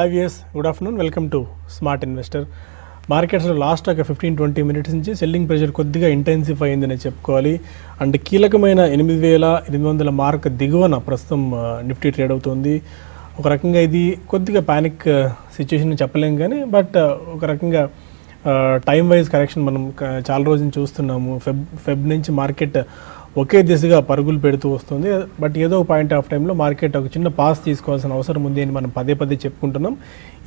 Hi viewers, good afternoon. Welcome to Smart Investor. మార్కెట్స్లో last ఒక 15-20 minutes నుంచి selling pressure కొద్దిగా ఇంటెన్సిఫై అయిందని చెప్పుకోవాలి. అండ్ కీలకమైన 8,800 మార్క్ దిగువన ప్రస్తుతం నిఫ్టీ ట్రేడ్ అవుతుంది. ఒక రకంగా ఇది కొద్దిగా ప్యానిక్ సిచ్యువేషన్ చెప్పలేం కానీ బట్ ఒక రకంగా టైం వైజ్ కరెక్షన్ మనం చాలా రోజులు చూస్తున్నాము. ఫెబ్ నుంచి మార్కెట్ ఒకే దిశగా పరుగులు పెడుతూ వస్తుంది. బట్ ఏదో పాయింట్ ఆఫ్ టైంలో మార్కెట్ ఒక చిన్న పాస్ తీసుకోవాల్సిన అవసరం ఉంది అని మనం పదే చెప్పుకుంటున్నాం.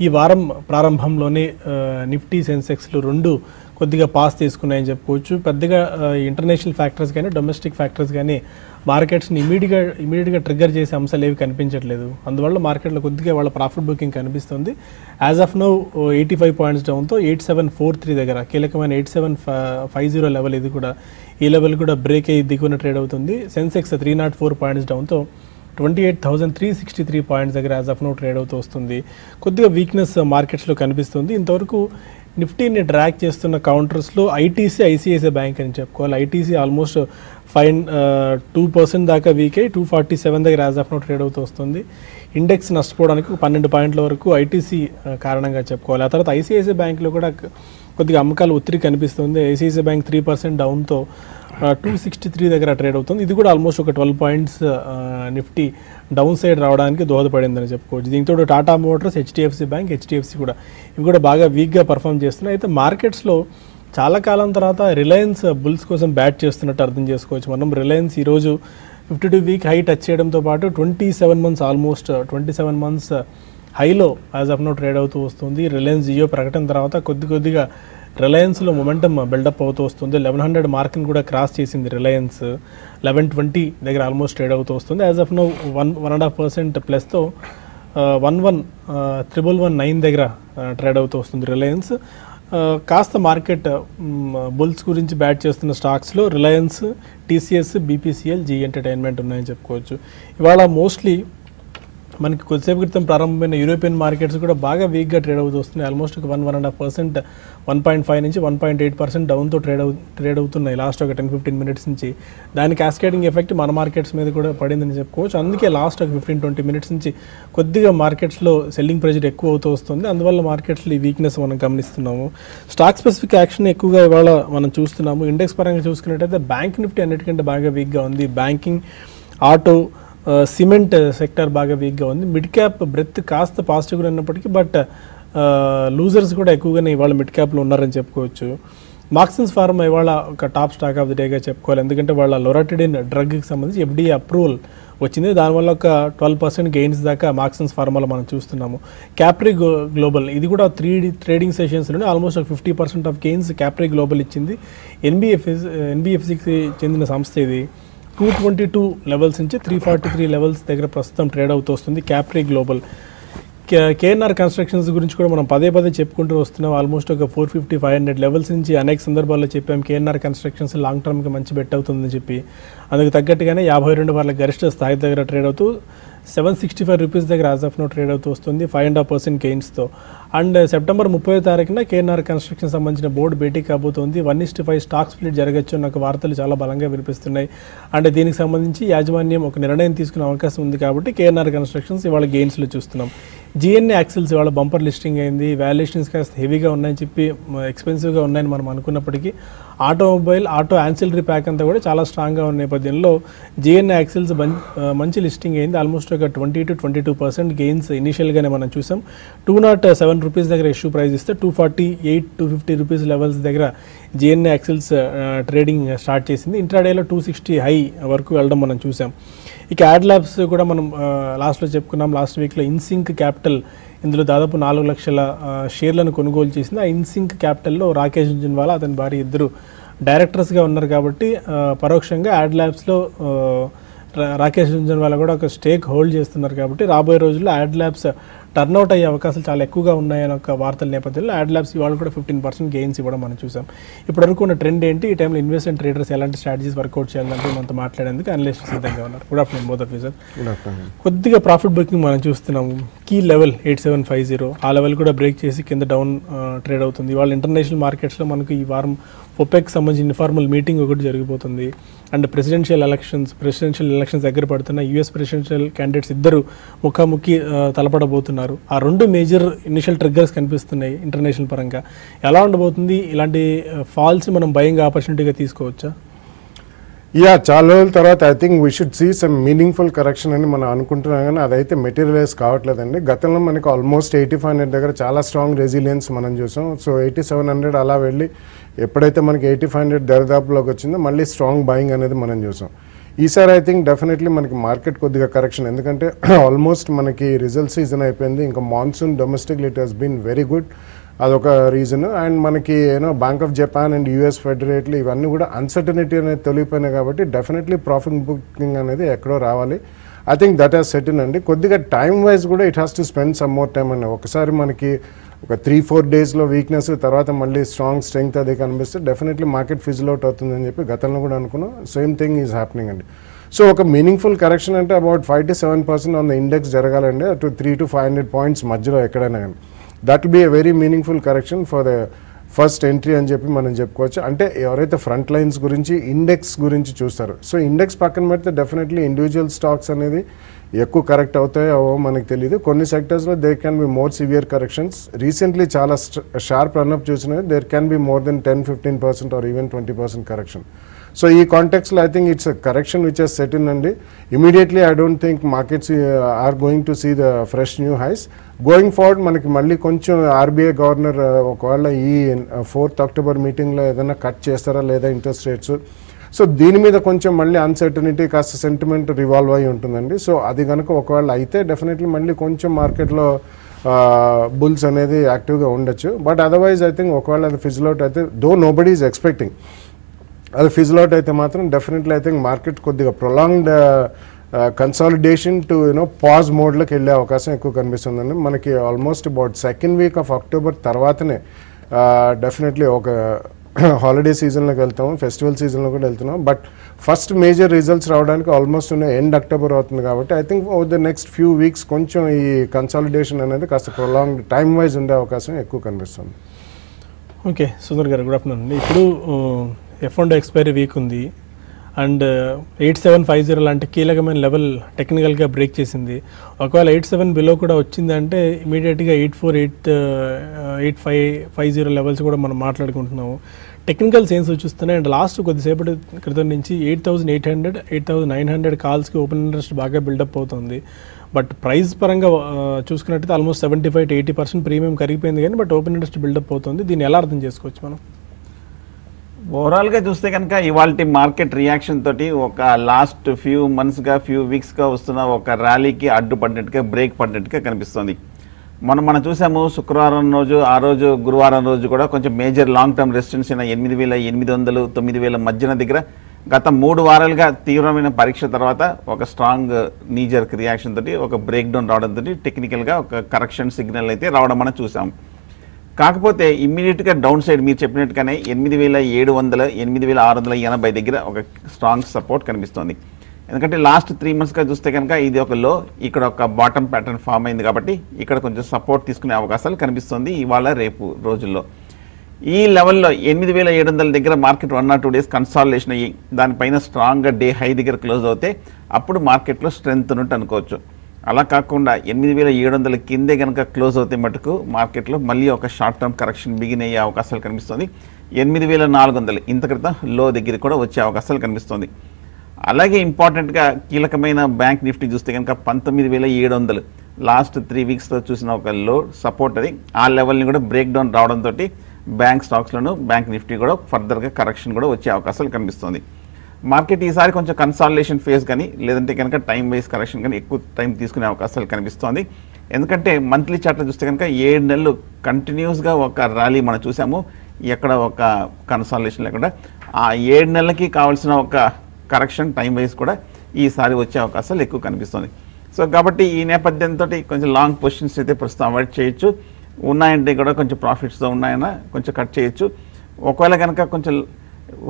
ఈ వారం ప్రారంభంలోనే నిఫ్టీ సెన్సెక్స్లు రెండు కొద్దిగా పాస్ తీసుకున్నాయని చెప్పుకోవచ్చు. పెద్దగా ఇంటర్నేషనల్ ఫ్యాక్టర్స్ కానీ డొమెస్టిక్ ఫ్యాక్టర్స్ కానీ మార్కెట్స్ని ఇమీడియట్గా ట్రిగ్గర్ చేసే అంశాలు ఏవి కనిపించట్లేదు. అందువల్ల మార్కెట్లో కొద్దిగా వాళ్ళ ప్రాఫిట్ బుకింగ్ కనిపిస్తుంది. యాజ్ ఆఫ్ నౌ 85 పాయింట్స్ డౌన్తో 8743 దగ్గర కీలకమైన 8750 లెవెల్, ఇది కూడా ఈ లెవెల్ కూడా బ్రేక్ అయ్యి దిగువన ట్రేడ్ అవుతుంది. సెన్సెక్స్ 304 పాయింట్స్ డౌన్తో 28,363 పాయింట్స్ దగ్గర యాజ్ ఆఫ్ నౌ ట్రేడ్ అవుతూ వస్తుంది. కొద్దిగా వీక్నెస్ మార్కెట్స్లో కనిపిస్తుంది. ఇంతవరకు నిఫ్టీని ట్రాక్ చేస్తున్న కౌంటర్స్లో ఐటీసీ, ఐసిఐసిఐ బ్యాంక్ అని చెప్పుకోవాలి. ఐటీసీ ఆల్మోస్ట్ 2% దాకా వీక్ అయ్యి 247 దగ్గర యాజ్ ఆఫ్ నౌ ట్రేడ్ అవుతూ వస్తుంది. ఇండెక్స్ నష్టపోవడానికి 12 పాయింట్ల వరకు ఐటీసీ కారణంగా చెప్పుకోవాలి. ఆ తర్వాత ఐసిఐసిఐ బ్యాంక్లో కూడా కొద్దిగా అమ్మకాలు ఒత్తిడి కనిపిస్తుంది. ఐసిఐసిఐ బ్యాంక్ 3% డౌన్తో 263 దగ్గర ట్రేడ్ అవుతుంది. ఇది కూడా ఆల్మోస్ట్ ఒక 12 పాయింట్స్ నిఫ్టీ డౌన్ సైడ్ రావడానికి దోహదపడిందని చెప్పుకోవచ్చు. దీంతో Tata Motors, HDFC bank, HDFC కూడా ఇవి కూడా బాగా వీక్గా పర్ఫామ్ చేస్తున్నాయి. అయితే మార్కెట్స్లో చాలా కాలం తర్వాత రిలయన్స్ బుల్స్ కోసం బ్యాట్ చేస్తున్నట్టు అర్థం చేసుకోవచ్చు. మనం రిలయన్స్ ఈరోజు 52 వీక్ హై టచ్ చేయడంతో పాటు 27 మంత్స్ ఆల్మోస్ట్ 27 మంత్స్ హైలో యాజ్ ఆఫ్ నో ట్రేడ్ అవుతూ వస్తుంది. రిలయన్స్ జియో ప్రకటన తర్వాత కొద్దిగా రిలయన్స్లో మొమెంటమ్ బిల్డప్ అవుతూ వస్తుంది. 1100 మార్క్ని కూడా క్రాస్ చేసింది రిలయన్స్. 1120 దగ్గర ఆల్మోస్ట్ ట్రేడ్ అవుతూ వస్తుంది. యాజ్ ఆఫ్ నో 1.5% ప్లస్తో 11,119 దగ్గర ట్రేడ్ అవుతూ వస్తుంది రిలయన్స్. కాస్త మార్కెట్ బుల్స్ గురించి బ్యాట్ చేస్తున్న స్టాక్స్లో Reliance, TCS, BPCL, Zee entertainment ఉన్నాయని చెప్పుకోవచ్చు. ఇవాళ మోస్ట్లీ మనకి కొద్దిసేపు క్రితం ప్రారంభమైన యూరోపియన్ మార్కెట్స్ కూడా బాగా వీక్గా ట్రేడ్ అవుతూ వస్తున్నాయి. ఆల్మోస్ట్ ఒక 1.5%, 1.5 నుంచి 1.8% డౌన్తో ట్రేడ్ అవుతున్నాయి లాస్ట్ ఒక 10-15 మినిట్స్ నుంచి. దాని క్యాస్కేడింగ్ ఎఫెక్ట్ మన మార్కెట్స్ మీద కూడా పడిందని చెప్పుకోవచ్చు. అందుకే లాస్ట్ ఒక 15-20 మినిట్స్ నుంచి కొద్దిగా మార్కెట్స్లో సెల్లింగ్ ప్రెజర్ ఎక్కువ అవుతూ వస్తుంది. అందువల్ల మార్కెట్స్లో ఈ వీక్నెస్ మనం గమనిస్తున్నాము. స్టాక్ స్పెసిఫిక్ యాక్షన్ ఎక్కువగా ఇవాళ మనం చూస్తున్నాము. ఇండెక్స్ పరంగా చూసుకున్నట్టయితే బ్యాంక్ నిఫ్టీ అన్నిటికంటే బాగా వీక్గా ఉంది. బ్యాంకింగ్, ఆటో, సిమెంట్ సెక్టర్ బాగా వీక్గా ఉంది. మిడ్ క్యాప్ బ్రెత్ కాస్త పాజిటివ్గా ఉన్నప్పటికీ బట్ లూజర్స్ కూడా ఎక్కువగానే ఇవాళ మిడ్ క్యాప్లో ఉన్నారని చెప్పుకోవచ్చు. మార్క్సన్స్ ఫార్మా ఇవాళ ఒక టాప్ స్టాక్ ఆఫ్ ది డేగా చెప్పుకోవాలి. ఎందుకంటే వాళ్ళ లొరాటిడిన్ డ్రగ్కి సంబంధించి ఎఫ్డీఏ అప్రూవల్ వచ్చింది. దానివల్ల ఒక 12% గెయిన్స్ దాకా మార్క్సన్స్ ఫార్మాలో మనం చూస్తున్నాము. క్యాప్రీ గ్లోబల్ ఇది కూడా 3 ట్రేడింగ్ సెషన్స్లోనే ఆల్మోస్ట్ ఒక 50% ఆఫ్ గెయిన్స్ క్యాప్రీ గ్లోబల్ ఇచ్చింది. ఎన్బిఎఫ్సికి చెందిన సంస్థ ఇది. 222 లెవెల్స్ నుంచి 343 లెవెల్స్ దగ్గర ప్రస్తుతం ట్రేడ్ అవుతూ వస్తుంది క్యాప్రీ గ్లోబల్. కేఎన్ఆర్ కన్స్ట్రక్షన్స్ గురించి కూడా మనం పదే చెప్పుకుంటూ వస్తున్నాం. ఆల్మోస్ట్ ఒక 450-500 లెవెల్స్ నుంచి అనేక సందర్భాల్లో చెప్పాం కేఎన్ఆర్ కన్స్ట్రక్షన్స్ లాంగ్ టర్మ్కి మంచి బెట్ అవుతుందని చెప్పి. అందుకు తగ్గట్టుగానే 52 వాళ్ళ గరిష్ట స్థాయి దగ్గర ట్రేడ్ అవుతూ 765 రూపీస్ దగ్గర యాజ్ ఆఫ్ నో ట్రేడ్ అవుతూ వస్తుంది 5.5% గెయిన్స్తో. అండ్ సెప్టెంబర్ 30వ తారీఖున కేఎన్ఆర్ కన్స్ట్రక్షన్ సంబంధించిన బోర్డు భేటీ కాబోతోంది. 1:5 స్టాక్ స్ప్లిట్ జరగచ్చు అన్న వార్తలు చాలా బలంగా వినిపిస్తున్నాయి. అండ్ దీనికి సంబంధించి యాజమాన్యం ఒక నిర్ణయం తీసుకునే అవకాశం ఉంది కాబట్టి కేఎన్ఆర్ కన్స్ట్రక్షన్స్ ఇవాళ గెయిన్స్లో చూస్తున్నాం. జిఎన్ఏ యాక్సిల్స్ ఇవాళ బంపర్ లిస్టింగ్ అయింది. వాల్యుయేషన్స్ కాస్త హెవీగా ఉన్నాయని చెప్పి ఎక్స్పెన్సివ్గా ఉన్నాయని మనం అనుకున్నప్పటికీ ఆటోమొబైల్, ఆటో యాన్సిలరీ ప్యాక్ అంతా కూడా చాలా స్ట్రాంగ్గా ఉన్న నేపథ్యంలో జిఎన్ఏ యాక్సిల్స్ మంచి లిస్టింగ్ అయింది. ఆల్మోస్ట్ ఒక 20-22% గెయిన్స్ ఇనిషియల్గానే మనం చూసాం. 207 రూపీస్ దగ్గర ఇష్యూ ప్రైస్ ఇస్తే 248-250 రూపీస్ లెవెల్స్ దగ్గర జిఎన్ఏ యాక్సిల్స్ ట్రేడింగ్ స్టార్ట్ చేసింది. ఇంట్రాడేలో 260 హై వరకు వెళ్ళడం మనం చూసాం. ఇక యాడ్ ల్యాబ్స్ కూడా మనం లాస్ట్లో చెప్పుకున్నాం. లాస్ట్ వీక్లో ఇన్సింక్ క్యాపిటల్ ఇందులో దాదాపు 4 లక్షల షేర్లను కొనుగోలు చేసింది. ఆ ఇన్సింక్ క్యాపిటల్లో రాకేష్ జున్వాలా, అతని భార్య ఇద్దరు డైరెక్టర్స్గా ఉన్నారు కాబట్టి పరోక్షంగా యాడ్ ల్యాబ్స్లో రాకేష్ జున్వాలా కూడా ఒక స్టేక్ హోల్డ్ చేస్తున్నారు కాబట్టి రాబోయే రోజుల్లో యాడ్ ల్యాబ్స్ టర్న్అవుట్ అయ్యే అవకాశాలు చాలా ఎక్కువగా ఉన్నాయని ఒక వార్తల నేపథ్యంలో యాడ్ ల్యాబ్స్ ఇవాళ కూడా 15% గెయిన్స్ ఇవ్వడం మనం చూసాం. ఇప్పటివరకు ఉన్న ట్రెండ్ ఏంటి, ఈ టైంలో ఇన్వెస్ట్మెంట్ ట్రేడర్స్ ఎలాంటి స్ట్రాటజీస్ వర్కౌట్ చేయాలంటే మనతో మాట్లాడేందుకు అనలిస్టులు సిద్ధంగా ఉన్నారు. Good afternoon both of you sir. కొద్దిగా ప్రాఫిట్ బుకింగ్ మనం చూస్తున్నాము. కీ లెవెల్ 8750 ఆ లెవెల్ కూడా బ్రేక్ చేసి కింద డౌన్ ట్రేడ్ అవుతుంది. ఇవాళ ఇంటర్నేషనల్ మార్కెట్స్లో మనకు ఈ వారం ఒపెక్ సంబంధించి ఇన్ఫార్మల్ మీటింగ్ ఒకటి జరిగిపోతుంది. అండ్ ప్రెసిడెన్షియల్ ఎలక్షన్స్ దగ్గర పడుతున్న యూఎస్ ప్రెసిడెన్షియల్ క్యాండిడేట్స్ ఇద్దరు ముఖాముఖి తలపడబోతున్నారు. ఆ రెండు మేజర్ ఇనిషియల్ ట్రిగ్గర్స్ కనిపిస్తున్నాయి ఇంటర్నేషనల్ పరంగా. ఎలా ఉండబోతుంది? ఇలాంటి ఫాల్స్ మనం భయంగా ఆపర్చునిటీగా తీసుకోవచ్చా? చాలా రోజుల తర్వాత I think we should see some meaningful correction అని మనం అనుకుంటున్నాం, కానీ అదైతే మెటీరియలైజ్ కావట్లేదండి. గతంలో మనకి ఆల్మోస్ట్ 8500 దగ్గర చాలా స్ట్రాంగ్ రెసిలియన్స్ మనం చూసాం. సో 8700 అలా వెళ్ళి ఎప్పుడైతే మనకి 8500 దరిదాపులోకి వచ్చిందో మళ్ళీ స్ట్రాంగ్ బయింగ్ అనేది మనం చూసాం. ఈసారి ఐ థింక్ డెఫినెట్లీ మనకి మార్కెట్ కొద్దిగా కరెక్షన్, ఎందుకంటే ఆల్మోస్ట్ మనకి రిజల్ట్ సీజన్ అయిపోయింది. ఇంకా monsoon domestically it has been very good, అదొక రీజన్. అండ్ మనకి bank of Japan and US Fed రేట్లు ఇవన్నీ కూడా అన్సర్టనిటీ అనేది తొలిగిపోయినాయి కాబట్టి డెఫినెట్లీ ప్రాఫిట్ బుకింగ్ అనేది ఎక్కడో రావాలి. I think that has settle అండి. కొద్దిగా టైం వైజ్ కూడా it has to spend some more time అండి. ఒకసారి మనకి ఒక 3-4 డేస్లో వీక్నెస్, తర్వాత మళ్ళీ స్ట్రెంగ్త్ అది కనిపిస్తే డెఫినెట్లీ మార్కెట్ ఫిజిల్ అవుట్ అవుతుందని చెప్పి గతంలో కూడా అనుకున్నాం. సేమ్ థింగ్ ఈజ్ హ్యాపెనింగ్ అండి. సో ఒక మీనింగ్ఫుల్ కరెక్షన్ అంటే about 5 to 7% on the index జరగాలండి, 300 to 500 పాయింట్స్ మధ్యలో ఎక్కడైనా కానీ. That will be a very meaningful correction for the first entry అని చెప్పి మనం చెప్పుకోవచ్చు. అంటే ఎవరైతే ఫ్రంట్ లైన్స్ గురించి ఇండెక్స్ గురించి చూస్తారో, సో ఇండెక్స్ పక్కన పెడితే డెఫినెట్లీ ఇండివిజువల్ స్టాక్స్ అనేది ఎక్కువ కరెక్ట్ అవుతాయో మనకు తెలియదు. కొన్ని సెక్టర్స్లో there can be more severe corrections. Recently చాలా షార్ప్ రన్అప్ చూసినది, there can be more than 10-15% or even 20% correction. So ఈ కాంటెక్స్లో I think it's a correction which has set in అండి. Immediately I don't think markets are going to see the fresh new highs. Going forward మనకి మళ్ళీ కొంచెం RBI governor ఒకవేళ ఈ 4th October మీటింగ్లో ఏదైనా కట్ చేస్తారా లేదా ఇంట్రెస్ట్ రేట్స్, సో దీని మీద కొంచెం మళ్ళీ అన్సర్టనిటీ, కాస్త సెంటిమెంట్ రివాల్వ్ అయి ఉంటుందండి. సో అది కనుక ఒకవేళ అయితే డెఫినెట్లీ మళ్ళీ కొంచెం మార్కెట్లో బుల్స్ అనేది యాక్టివ్గా ఉండొచ్చు. బట్ అదర్వైజ్ ఐ థింక్ ఒకవేళ అది ఫిజిల్ అవుట్ అయితే, దో నోబడీ ఈజ్ ఎక్స్పెక్టింగ్, అది ఫిజిల్ అవుట్ అయితే మాత్రం డెఫినెట్లీ ఐ థింక్ మార్కెట్ కొద్దిగా ప్రొలాంగ్డ్ కన్సాలిడేషన్ టు పాజ్ మోడ్లోకి వెళ్ళే అవకాశం ఎక్కువ కనిపిస్తుందండి. మనకి almost about 2nd week of October తర్వాతనే డెఫినెట్లీ ఒక హాలిడే సీజన్లోకి వెళ్తాము, ఫెస్టివల్ సీజన్లో కూడా వెళ్తున్నాం. బట్ ఫస్ట్ మేజర్ రిజల్ట్స్ రావడానికి ఆల్మోస్ట్ ఎండ్ అక్టోబర్ అవుతుంది కాబట్టి I think over the next few weeks కొంచెం ఈ కన్సాలిడేషన్ అనేది కాస్త ప్రొలాంగ్ టైమ్ వైజ్ ఉండే అవకాశం ఎక్కువ కనిపిస్తుంది. ఓకే సుందర్ గారు, గుడ్ ఆఫ్టర్నూన్ అండి. ఇప్పుడు F&O ఎక్స్పైరీ వీక్ ఉంది అండ్ 8750 లాంటి కీలకమైన లెవెల్ టెక్నికల్గా బ్రేక్ చేసింది. ఒకవేళ 87 బిలో కూడా వచ్చింది అంటే ఇమీడియట్గా 84-8550 లెవెల్స్ కూడా మనం మాట్లాడుకుంటున్నాము. టెక్నికల్స్ ఏం సూచిస్తున్నాయి అండ్ లాస్ట్ కొద్దిసేపటి క్రితం నుంచి 8800-8900 కాల్స్కి ఓపెన్ ఇంట్రెస్ట్ బాగా బిల్డప్ అవుతుంది. బట్ ప్రైస్ పరంగా చూసుకున్నట్టయితే ఆల్మోస్ట్ 75-80% ప్రీమియం కరిగిపోయింది కానీ బట్ ఓపెన్ ఇంట్రెస్ట్ బిల్డప్ అవుతుంది. దీన్ని ఎలా అర్థం చేసుకోవచ్చు మనం? ఓవరాల్గా చూస్తే కనుక ఇవాళ మార్కెట్ రియాక్షన్ తోటి ఒక లాస్ట్ ఫ్యూ మంత్స్గా ఫ్యూ వీక్స్గా వస్తున్న ఒక ర్యాలీకి అడ్డుపడినట్టుగా బ్రేక్ పడినట్టుగా కనిపిస్తుంది. మనం చూసాము శుక్రవారం రోజు, ఆ రోజు గురువారం రోజు కూడా కొంచెం మేజర్ లాంగ్ టర్మ్ రెసిస్టెన్స్ అయిన 8800-9000 మధ్యన దగ్గర గత 3 వారాలుగా తీవ్రమైన పరీక్ష తర్వాత ఒక స్ట్రాంగ్ నీజర్క్ రియాక్షన్ తోటి ఒక బ్రేక్ డౌన్ రావడంతో టెక్నికల్గా ఒక కరెక్షన్ సిగ్నల్ అయితే రావడం మనం చూసాం. కాకపోతే ఇమ్మీడియట్గా డౌన్ సైడ్ మీరు చెప్పినట్టుగానే 8700-8680 దగ్గర ఒక స్ట్రాంగ్ సపోర్ట్ కనిపిస్తుంది. ఎందుకంటే లాస్ట్ 3 monthsగా చూస్తే కనుక ఇది ఒక లో, ఇక్కడ ఒక బాటమ్ ప్యాటర్న్ ఫామ్ అయింది కాబట్టి ఇక్కడ కొంచెం సపోర్ట్ తీసుకునే అవకాశాలు కనిపిస్తుంది ఇవాళ రేపు రోజుల్లో. ఈ లెవెల్లో 8700 దగ్గర మార్కెట్ 1 or 2 days కన్సాలిడేషన్ అయ్యి దానిపైన స్ట్రాంగ్గా డే హై దగ్గర క్లోజ్ అవుతే అప్పుడు మార్కెట్లో స్ట్రెంత్ ఉన్నట్టు అనుకోవచ్చు. అలా కాకుండా 8700 కిందే కనుక క్లోజ్ అవుతే మటుకు మార్కెట్లో మళ్ళీ ఒక షార్ట్ టర్మ్ కరెక్షన్ బిగిన్ అయ్యే అవకాశాలు కనిపిస్తుంది. 8400 ఇంత క్రితం లో దగ్గర కూడా వచ్చే అవకాశాలు కనిపిస్తుంది. అలాగే ఇంపార్టెంట్గా కీలకమైన బ్యాంక్ నిఫ్టీ చూస్తే కనుక 19700 లాస్ట్ 3 weeksలో చూసిన ఒక లో సపోర్ట్, అది ఆ లెవెల్ని కూడా బ్రేక్ డౌన్ రావడంతో బ్యాంక్ స్టాక్స్లోను బ్యాంక్ నిఫ్టీ కూడా ఫర్దర్గా కరెక్షన్ కూడా వచ్చే అవకాశాలు కనిపిస్తుంది. మార్కెట్ ఈసారి కొంచెం కన్సాలిడేషన్ ఫేజ్ కానీ లేదంటే కనుక టైం వైజ్ కరెక్షన్ కానీ ఎక్కువ టైం తీసుకునే అవకాశాలు కనిపిస్తోంది. ఎందుకంటే మంత్లీ చార్ట్లో చూస్తే కనుక 7 నెలలు కంటిన్యూస్గా ఒక ర్యాలీ మనం చూసాము, ఎక్కడ ఒక కన్సాలిడేషన్ లేకుండా ఆ 7 నెలలకి కావాల్సిన ఒక కరెక్షన్ టైం వైజ్ కూడా ఈసారి వచ్చే అవకాశాలు ఎక్కువ కనిపిస్తుంది. సో కాబట్టి ఈ నేపథ్యంతో కొంచెం లాంగ్ పొజిషన్స్ అయితే ప్రస్తుతం అవాయిడ్ చేయొచ్చు. ఉన్నాయంటే కూడా కొంచెం ప్రాఫిట్స్తో ఉన్నాయన్నా కొంచెం కట్ చేయొచ్చు. ఒకవేళ కనుక కొంచెం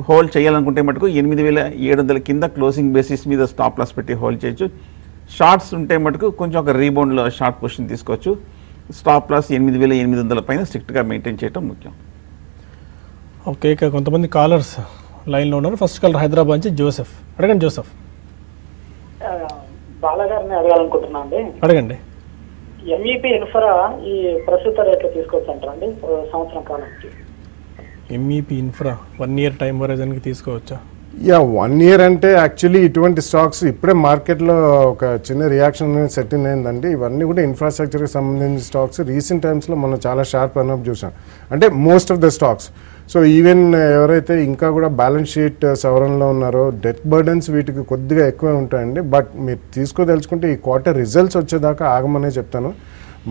హోల్డ్ చేయాలనుకుంటే మటుకు 8700 కింద క్లోజింగ్ బేసిస్ మీద స్టాప్ లాస్ పెట్టి హోల్డ్ చేయొచ్చు. షార్ట్స్ ఉంటే మటుకు కొంచెం ఒక రీబౌండ్లో షార్ట్ పొజిషన్ తీసుకోవచ్చు. స్టాప్ లాస్ 8800 పైన స్ట్రిక్ట్గా మెయింటైన్ చేయడం ముఖ్యం. ఓకే, ఇక కొంతమంది కాలర్స్ లైన్లో ఉన్నారు. ఫస్ట్ కాలర్ హైదరాబాద్ నుంచి జోసెఫ్. అడగండి జోసెఫ్. బాలగారిని అడగాలనుకుంటున్నా అండి. అడగండి. ఎంఈపీ ఇన్ఫ్రా ఈ ప్రస్తుత రేట్లు తీసుకోవచ్చు అంటారండి సంవత్సరం కాలానికి? ఎంఈపీ ఇన్ఫ్రా 1 year టైం హోరైజన్కి తీసుకోవచ్చా? యా 1 year అంటే యాక్చువల్లీ ఇటువంటి స్టాక్స్ ఇప్పుడే మార్కెట్లో ఒక చిన్న రియాక్షన్ సెటిల్ అయిందండి. ఇవన్నీ కూడా ఇన్ఫ్రాస్ట్రక్చర్కి సంబంధించిన స్టాక్స్ రీసెంట్ టైమ్స్లో మనం చాలా షార్ప్ రన్అప్ చూసాం, అంటే most of the stocks. So even ఎవరైతే ఇంకా కూడా బ్యాలెన్స్ షీట్ సవరణలో ఉన్నారో డెట్ బర్డన్స్ వీటికి కొద్దిగా ఎక్కువే ఉంటాయండి. బట్ మీరు తీసుకోదలుచుకుంటే ఈ క్వార్టర్ రిజల్ట్స్ వచ్చేదాకా ఆగమనే చెప్తాను.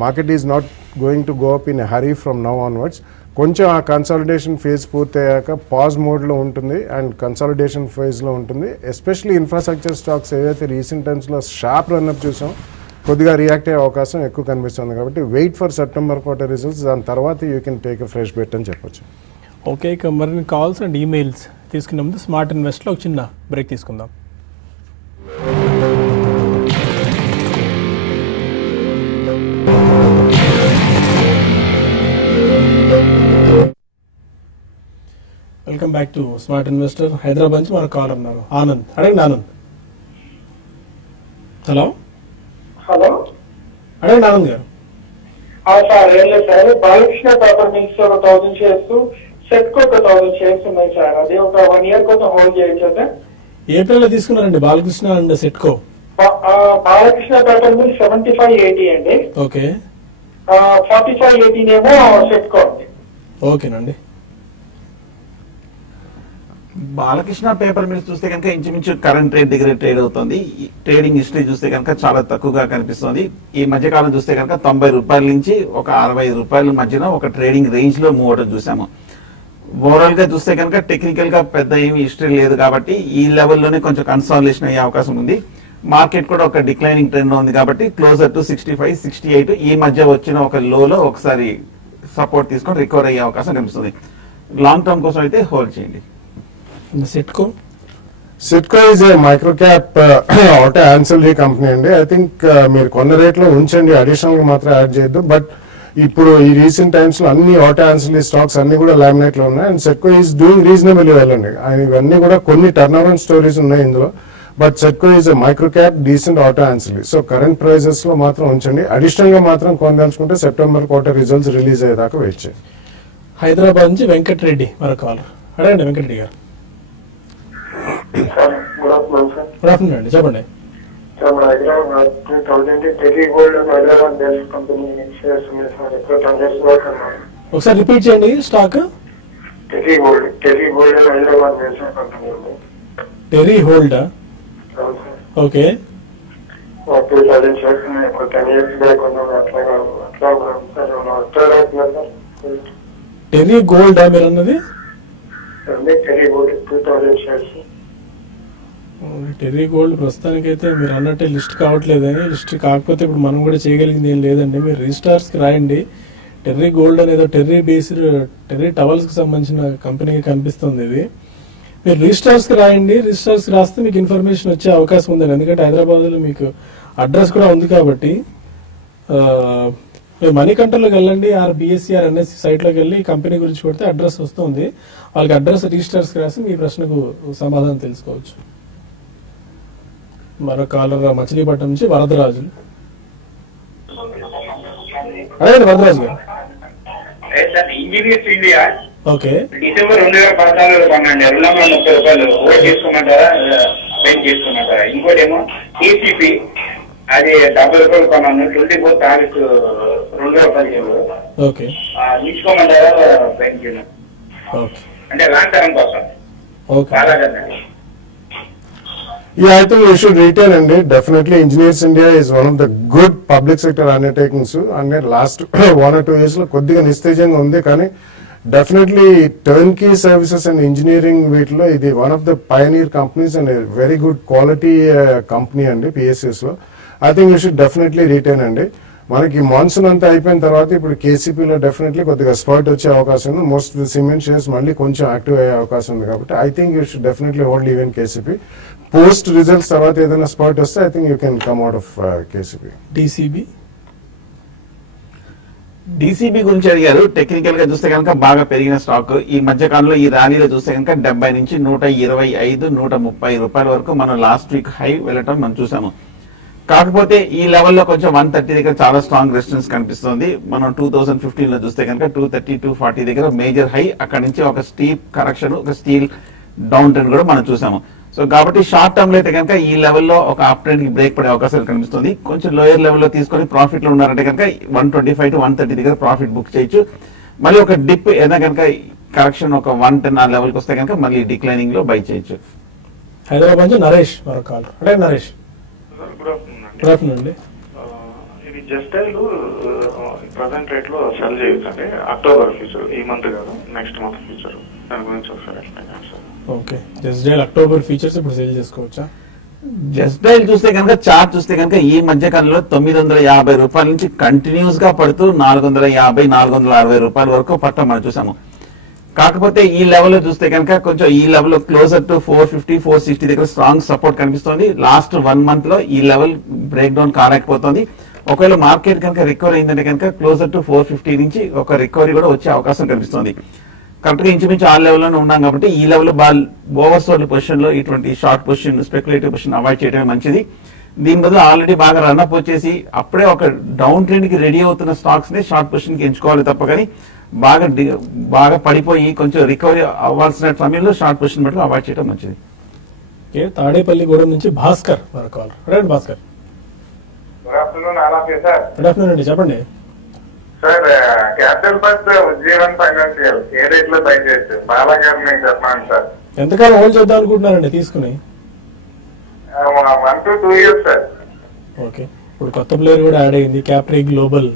Market is not going to go up in hurry from now onwards. కొంచెం ఆ కన్సాలిడేషన్ ఫేజ్ పూర్తయ్యాక పాజ్ మోడ్లో ఉంటుంది అండ్ కన్సాలిడేషన్ ఫేజ్లో ఉంటుంది. ఎస్పెషల్లీ ఇన్ఫ్రాస్ట్రక్చర్ స్టాక్స్ ఏదైతే రీసెంట్ టైమ్స్లో షార్ప్ రన్అప్ చూసాం, కొద్దిగా రియాక్ట్ అయ్యే అవకాశం ఎక్కువ కనిపిస్తుంది. కాబట్టి wait for September quarter results, దాని తర్వాత you can take a fresh bet అని చెప్పొచ్చు. ఓకే, ఇక మరిన్ని కాల్స్ అండ్ ఈమెయిల్స్ తీసుకునే ముందు స్మార్ట్ ఇన్వెస్ట్లో ఒక చిన్న బ్రేక్ తీసుకుందాం. Welcome back to smart investor. Hyderabad నుంచి మన కాల్ ఉన్నారు ఆనంద్. అడగండి ఆనంద్. హలో హలో, అడగండి ఆనంద్ గారు. సార్ ఏం లేదు సార్, బాలకృష్ణ పేపర్ మిల్స్ ఒక 1000 షేర్స్, సెట్కో ఒక 1000 షేర్స్ ఉన్నాయి సార్. అది ఒక 1 year కోసం హోల్డ్ చేయొచ్చు సార్? ఏప్రిల్లో తీసుకున్నారండి Balkrishna and Setco. Balkrishna paper mills 7580 అండి. ఓకే, 4518 ఏమో సెట్కో అండి. ఓకేనండి. బాలకృష్ణ పేపర్ మిల్స్ చూస్తే కనుక ఇంచుమించు కరెంట్ రేట్ దగ్గర ట్రేడ్ అవుతుంది. ట్రేడింగ్ హిస్టరీ చూస్తే కనుక చాలా తక్కువగా కనిపిస్తుంది. ఈ మధ్యకాలం చూస్తే కనుక 90 రూపాయల నుంచి ఒక 65 రూపాయల మధ్యన ఒక ట్రేడింగ్ రేంజ్ లో మూవ్ అవడం చూసాము. ఓవరాల్ గా చూస్తే కనుక టెక్నికల్ గా పెద్ద ఏమి హిస్టరీ లేదు కాబట్టి ఈ లెవెల్లోనే కొంచెం కన్సాలిడేషన్ అయ్యే అవకాశం ఉంది. మార్కెట్ కూడా ఒక డిక్లైనింగ్ ట్రెండ్ లో ఉంది కాబట్టి క్లోజర్ టు 65, 68 ఈ మధ్య వచ్చిన ఒక లోలో ఒకసారి సపోర్ట్ తీసుకొని రికవర్ అయ్యే అవకాశం కనిపిస్తుంది. లాంగ్ టర్మ్ కోసం అయితే హోల్డ్ చేయండి. Setco is a micro cap auto ancillary company అండి. ఐ థింక్ మీరు కొన్న రేట్లో ఉంచండి, అడిషనల్ గా మాత్రం యాడ్ చేయొద్దు. బట్ ఇప్పుడు ఈ రీసెంట్ టైమ్స్ లో అన్ని ఆటో యాన్సిలరీ స్టాక్స్ అన్ని కూడా లామినేట్ లో ఉన్నాయి. And Setco is doing reasonable well అండి. ఇవన్నీ కూడా కొన్ని టర్న్ అరౌండ్ స్టోరీస్ ఉన్నాయి ఇందులో. But Setco is a micro cap decent auto ancillary. So current prices లో మాత్రం ఉంచండి. అడిషనల్ గా మాత్రం కొనదలుచుకుంటే సెప్టెంబర్ క్వార్టర్ రిజల్ట్స్ రిలీజ్ అయ్యేదాకా వెయిట్ చేయండి. హైదరాబాద్ నుంచి వెంకటరెడ్డి మరో కాల్. అడగండి వెంకటరెడ్డి గారు. Good afternoon sir. Good afternoon అండి, చెప్పండి. సార్ మన Hyderabad 2020 Terry Gold Hyderabad based company shares ఉన్నాయి సార్. ఎక్కువ ట్రాన్సాక్షన్ అవుతున్నాయి. ఒకసారి రిపీట్ చేయండి stock. Terry Gold Hyderabad based company ఉంది. Terry hold. అవును సార్. ఓకే, 2000 షేర్స్ ఉన్నాయి. ఒక 10 years బ్యాక్ ఉన్నాం. అట్లా ఉన్నాం సార్. అట్లా అవుతున్నారు సార్. టెర్రీ గోల్డ్ మీరు అన్నది? Terry gold 2000 shares. Terry gold ప్రస్తుతానికైతే మీరు అన్నట్టే లిస్ట్ కావట్లేదని. లిస్ట్ కాకపోతే ఇప్పుడు మనం కూడా చేయగలిగింది ఏం లేదండి. మీరు రిజిస్టార్స్కి రాయండి. టెర్రీ గోల్డ్ అనేది టెర్రీ బేస్డ్ టెర్రీ టవల్స్కి సంబంధించిన కంపెనీ కనిపిస్తుంది. ఇది మీరు రిజిస్టార్స్కి రాయండి. రిజిస్టార్స్కి రాస్తే మీకు ఇన్ఫర్మేషన్ వచ్చే అవకాశం ఉందండి. ఎందుకంటే హైదరాబాద్లో మీకు అడ్రస్ కూడా ఉంది కాబట్టి. మీరు మనీ కంట్రోల్లోకి వెళ్ళండి, ఆర్ బిఎస్సి ఆర్ ఎన్ఎస్సి సైట్లోకి వెళ్ళి కంపెనీ గురించి కొడితే అడ్రస్ వస్తుంది. వాళ్ళకి అడ్రస్ రిజిస్టార్స్కి రాసి మీ ప్రశ్నకు సమాధానం తెలుసుకోవచ్చు. మరో కాలర్ మచిలీపట్నం నుంచి వరదరాజు. అడగండి వరదరాజు గారు. ఇంజనీర్స్ ఇండియా ఓకే, డిసెంబర్ 2014 కొనండి. 230 రూపాయలు ఓట్ చేసుకోమంటారా, పెయిన్ చేసుకోమంటారా? ఇంకోటేమో టీసీపీ, అది 70 రూపాయలు కొన్నాను. 24 ఆగస్టు 2015. ఓకే, తీసుకోమంటారా పెయిన్ చేయను? ఓకే, అంటే లాంగ్ టర్మ్ కోసం. ఓకే. చాలా కదండి. Yeah, I think you should retain అండి. Definitely Engineers India is one of the good public sector undertakings. అంటే లాస్ట్ 1 or 2 years లో కొద్దిగా నిస్తేజంగా ఉంది, కానీ definitely turnkey services and engineering వీటిలో ఇది one of the pioneer companies and very good quality company అండి పిఎస్ఎస్ లో. I think you should definitely retain అండి. మనకి మాన్సూన్ అంతా అయిపోయిన తర్వాత ఇప్పుడు కేసీపీలో డెఫినెట్లీ కొద్దిగా స్పర్ట్ వచ్చే అవకాశం ఉంది. Most of the cement shares మళ్ళీ కొంచెం యాక్టివ్ అయ్యే అవకాశం ఉంది. కాబట్టి I think you should definitely hold even KCP. Post results తర్వాత ఏదైనా స్పాట్ వస్తే I think you can come out of KCP. DCB DCB గురించి అడిగారు. టెక్నికల్ గా చూస్తే కనుక బాగా పెరిగిన స్టాక్. ఈ మధ్య కాలంలో ఈ ర్యాలీలో చూస్తే కనుక 70 నుంచి 125, 130 రూపాయల వరకు మనం లాస్ట్ వీక్ హై వెళ్ళటం మనం చూసాము. కాకపోతే ఈ లెవెల్లో కొంచెం 130 దగ్గర చాలా స్ట్రాంగ్ రెసిస్టెన్స్ కనిపిస్తుంది. మనం 2015 లో చూస్తే కనుక 230, 240 దగ్గర మేజర్ హై, అక్కడ నుంచి ఒక స్టీప్ కరెక్షన్, ఒక స్టీల్ డౌన్ ట్రెండ్ కూడా మనం చూసాము. సో కాబట్టి షార్ట్ టర్మ్ లో అయితే కనుక ఈ లెవెల్లో ఒక అప్ ట్రెండ్ కి బ్రేక్ పడే అవకాశాలు కనిపిస్తుంది. కొంచెం లోయర్ లెవెల్లో తీసుకొని ప్రాఫిట్ లో ఉన్నారంటే కనుక 125 to 130 దగ్గర ప్రాఫిట్ బుక్ చేయొచ్చు. మళ్ళీ ఒక డిప్ ఏదైనా కనుక కరెక్షన్ ఒక 110 ఆ లెవెల్కి వస్తే కనుక మళ్ళీ డిక్లైనింగ్ లో బై చేయొచ్చు. హైదరాబాద్ నుంచి నరేష్ మరొక కాల్. అంటే నరేష్ గుడ్ ఆఫ్టర్నూన్ అండి. ఇది జస్టైల్ ప్రజెంట్ రేట్ లో సెల్ చేయొచ్చండి. అక్టోబర్ ఫ్యూచర్, ఈ మంత్ కాదు నెక్స్ట్ మంత్ ఫ్యూచర్, దాని గురించి ఒకసారి ఎక్స్ప్లెయిన్ చేయండి sir. Okay, just dial October features ఇప్పుడు సేల్ చేసుకోవచ్చా? జస్ట్ డైల్ చూస్తే కనుక చార్ట్ చూస్తే కనుక ఈ మధ్య కాలంలో 950 రూపాయల నుంచి కంటిన్యూస్ గా పడుతూ 450, 460 రూపాయల వరకు పట్టం మనం చూసాము. కాకపోతే ఈ లెవెల్ లో చూస్తే కనుక కొంచెం ఈ లెవెల్ క్లోజర్ టు 450, 460 దగ్గర స్ట్రాంగ్ సపోర్ట్ కనిపిస్తుంది. లాస్ట్ 1 month లో ఈ లెవెల్ బ్రేక్ డౌన్ కాలేకపోతుంది. ఒకవేళ మార్కెట్ కనుక రికవర్ అయిందంటే కనుక క్లోజర్ టు 450 నుంచి ఒక రికవరీ కూడా వచ్చే అవకాశం కనిపిస్తుంది. కరెక్ట్ గా ఇంచుమించు ఆ లెవెల్లోనే ఉన్నాం కాబట్టి ఈ లెవెల్ ఓవర్ సోల్డ్ పొజిషన్ లో ఇటువంటి short position, speculative position avoid చేయడమే మంచిది. దీని బదులు ఆల్రెడీ బాగా రన్అప్ వచ్చేసి అప్పుడే ఒక డౌన్ ట్రెండ్ కి రెడీ అవుతున్న స్టాక్స్ ని షార్ట్ పొజిషన్ కి ఎంచుకోవాలి తప్ప కానీ బాగా పడిపోయి కొంచెం రికవరీ అవ్వాల్సిన సమయంలో షార్ట్ పొజిషన్ బట్టి అవాయిడ్ చేయడం మంచిది. తాడేపల్లిగూడెం నుంచి భాస్కర్ మరొక call. Right Bhaskar. Good afternoon all of you sir. Good afternoon అండి, చెప్పండి. Sir Capital First Ujjivan financial ఏ రేట్ లో బై చేయొచ్చు? బాలాగారు మీకు చెప్పండి సార్. ఎంతకాలం హోల్డ్ చేద్దాం అనుకుంటున్నారండి తీసుకుని? 1 to 2 years సార్. ఓకే, ఇప్పుడు కొత్త ప్లేయర్ కూడా యాడ్ అయింది, క్యాప్రీ గ్లోబల్.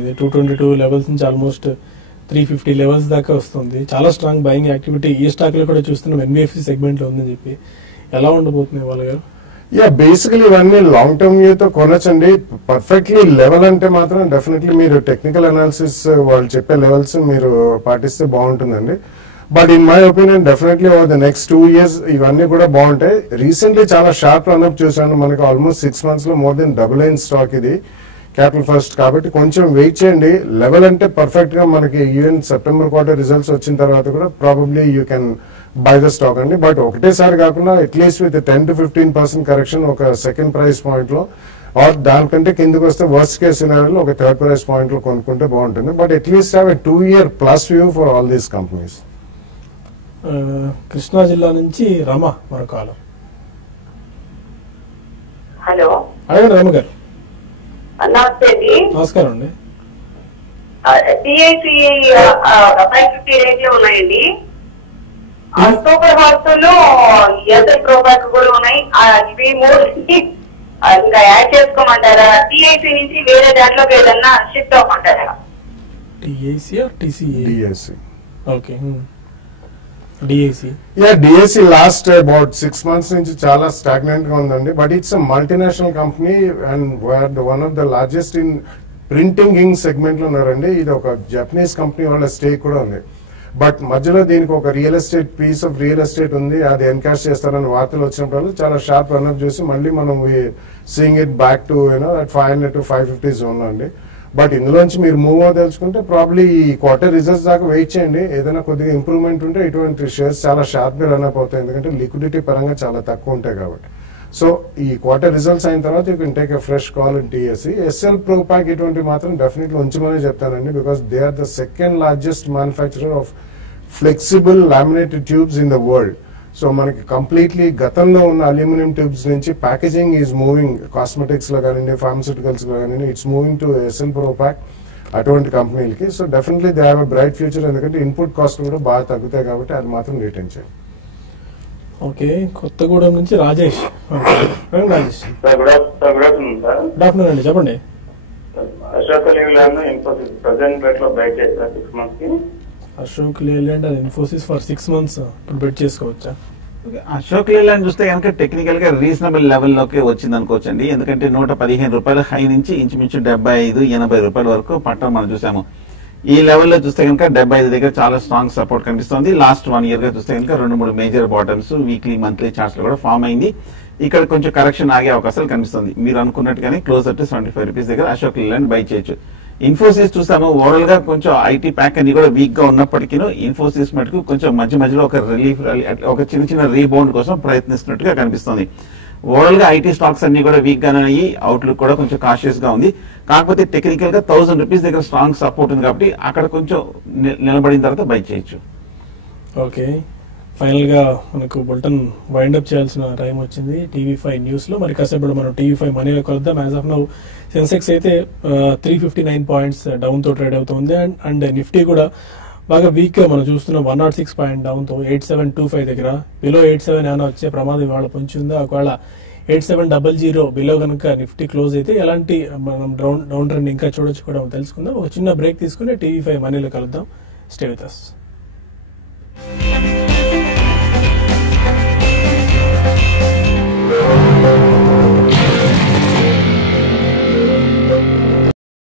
ఇది 222 లెవెల్స్ నుంచి ఆల్మోస్ట్ 350 లెవెల్స్ దాకా వస్తుంది. చాలా స్ట్రాంగ్ బయింగ్ యాక్టివిటీ ఈ స్టాక్ లో కూడా చూస్తున్నాం, ఎన్బిఎఫ్సి సెగ్మెంట్ లో ఉందని చెప్పి. ఎలా ఉండబోతుంది వాళ్ళ గారు? బేసికలీ ఇవన్నీ లాంగ్ టర్మ్ వ్యూతో కొనొచ్చండి. పర్ఫెక్ట్లీ లెవెల్ అంటే మాత్రం డెఫినెట్లీ మీరు టెక్నికల్ అనాలిసిస్ వాళ్ళు చెప్పే లెవెల్స్ మీరు పాటిస్తే బాగుంటుందండి. But in my opinion definitely over the next 2 years ఇవన్నీ కూడా బాగుంటాయి. రీసెంట్లీ చాలా షార్ప్ రన్అప్ చూసాను. మనకి ఆల్మోస్ట్ 6 months లో మోర్ దెన్ డబుల్ అయిన స్టాక్ ఇది క్యాపిటల్ ఫస్ట్. కాబట్టి కొంచెం వెయిట్ చేయండి. లెవెల్ అంటే పర్ఫెక్ట్ గా మనకి ఈవెన్ సెప్టెంబర్ క్వార్టర్ రిజల్ట్స్ వచ్చిన తర్వాత కూడా probably you can buy the stock అండి. బట్ ఒకటేసారి కాకుండా అట్లీస్ట్ విత్ 10 to 15% కరెక్షన్ ఒక సెకండ్ ప్రైస్ పాయింట్ లో, ఆర్ దానికంటే కిందకి వస్తే వర్స్ట్ కేస్ సినారియోలో ఒక థర్డ్ ప్రైస్ పాయింట్ లో కొనుక్కుంటే బాగుంటుంది. But at least have a 2 year plus view for all these companies. Krishna జిల్లా నుంచి రమ మరొక కాల్. హలో, అడగండి రమ గారు. నమస్తే అండి. నమస్కారం అండి. టిఐసి 550 రేట్లు ఉన్నాయండి. సూపర్ హార్స్లో ఎస్ఎల్ ప్రోబ్యాక్ కూడా ఉన్నాయి. ఇవి 3 ఇంకా యాడ్ చేసుకోమంటారా? టిఐసి నుంచి వేరే దాంట్లోకి ఏదన్నా షిఫ్ట్ అవ్వమంటారా? TIC or TCA? DSC. Okay, DIC. DSC last about 6 months నుంచి చాలా స్టాగ్నెంట్ గా ఉందండి. But it's a multinational company and one of the largest in printing ink segment లో ఉన్నారండి. ఇది ఒక జపనీస్ కంపెనీ వాళ్ళ స్టేక్ కూడా ఉంది. బట్ మధ్యలో దీనికి ఒక పీస్ ఆఫ్ రియల్ ఎస్టేట్ ఉంది, అది ఎన్కాష్ చేస్తారని వార్తలు వచ్చినప్పుడు చాలా షార్ప్ రన్అప్ చేసి మళ్ళీ మనం seeing it back to at 500 to 550 zone అండి. బట్ ఇందులోంచి మీరు మూవ్ అవ్వదలుచుకుంటే ప్రాబ్లీ ఈ క్వార్టర్ రిజల్ట్స్ దాకా వెయిట్ చేయండి. ఏదైనా కొద్దిగా ఇంప్రూవ్మెంట్ ఉంటే ఇటువంటి షేర్స్ చాలా షార్ప్ గా రన్అప్ అవుతాయి, ఎందుకంటే లిక్విడిటీ పరంగా చాలా తక్కువ ఉంటాయి కాబట్టి. సో ఈ క్వార్టర్ రిజల్ట్స్ అయిన తర్వాత you can take a fresh call in TSC. Essel Propack ఇటువంటి మాత్రం డెఫినెట్లీ ఉంచమని చెప్తానండి, because they are the second largest manufacturer of flexible laminated tubes in the world. So మనకి కంప్లీట్లీ గతంలో ఉన్న అల్యూమినియం ట్యూబ్స్ నుంచి ప్యాకేజింగ్ ఈజ్ మూవింగ్, కాస్మెటిక్స్ లో కానీ ఫార్మస్యూటికల్స్ లో కానీ it's moving to Essel Propack అటువంటి కంపెనీలకి. So definitely they have a bright future, ఎందుకంటే ఇన్పుట్ కాస్ట్ కూడా బాగా తగ్గుతాయి కాబట్టి అది మాత్రం రిటైన్ చేయండి. ఓకే, కొత్తగూడెం నుంచి Rajesh. Rajesh good afternoon sir. Good afternoon అండి, చెప్పండి. అశోక్ లేలాండ్ ఇన్ఫోసిస్ ప్రజెంట్ రేట్ లో బై చేస్తారు 6 months కి. Ashok Leyland and Infosys for 6 months ఇప్పుడు బెట్ చేసుకోవచ్చా? అశోక్ లేలాండ్ చూస్తే కనుక టెక్నికల్ గా రీజనబుల్ లెవెల్లోకి వచ్చింది అనుకోవచ్చండి. ఎందుకంటే 115 రూపాయల హై నుంచి ఇంచుమించు 75-80 రూపాయల వరకు పట్టడం మనం చూసాము. ఈ లెవెల్లో చూస్తే కనుక 75 దగ్గర చాలా స్ట్రాంగ్ సపోర్ట్ కనిపిస్తుంది. లాస్ట్ 1 year గా చూస్తే కనుక 2-3 major bottoms weekly monthly charts లో కూడా ఫామ్ అయింది. ఇక్కడ కొంచెం కరెక్షన్ ఆగే అవకాశాలు కనిపిస్తుంది. మీరు అనుకున్నట్టుగానే క్లోజర్ టు 75 రూపీస్ దగ్గర అశోక్ లేలాండ్ బై చేయొచ్చు. ఇన్ఫోసిస్ చూసాము ఓవరాల్ గా కొంచెం ఐటీ ప్యాక్ అన్ని కూడా వీక్ గా ఉన్నప్పటికీ ఇన్ఫోసిస్ మటుకు కొంచెం మధ్యలో ఒక రిలీఫ్ ఒక చిన్న రీబౌండ్ కోసం ప్రయత్నిస్తున్నట్టుగా కనిపిస్తుంది. ఓవరాల్ గా ఐటీ స్టాక్స్ అన్ని కూడా వీక్ గానే అయ్యి అవుట్లుక్ కూడా కొంచెం కాషియస్ గా ఉంది. కాకపోతే టెక్నికల్ గా 1000 రూపీస్ దగ్గర స్ట్రాంగ్ సపోర్ట్ ఉంది కాబట్టి అక్కడ కొంచెం నిలబడిన తర్వాత బై చేయొచ్చు. ఓకే, ఫైనల్ గా మనకు బులెటిన్ వైండ్ అప్ చేయాల్సిన టైం వచ్చింది టీవీ5 న్యూస్ లో. మరి కాసేపు మనం టీవీ5 మనీలో కలుద్దాం. యాజ్ ఆఫ్ నౌ సెన్సెక్స్ అయితే 359 పాయింట్స్ డౌన్ తో ట్రేడ్ అవుతుంది. అండ్ నిఫ్టీ కూడా బాగా వీక్ గా మనం చూస్తున్నాం 106 పాయింట్ డౌన్ తో 8725 దగ్గర. బిలో 87 ఏమైనా వచ్చే ప్రమాదం ఇవాళ పొంచి ఉందా? ఒకవేళ 8700 బిలో కనుక నిఫ్టీ క్లోజ్ అయితే ఎలాంటి మనం డౌన్ ట్రెండ్ ఇంకా చూడొచ్చు కూడా తెలుసుకుందాం. ఒక చిన్న బ్రేక్ తీసుకుని టీవీ5 మనీలో కలుద్దాం. Stay with us.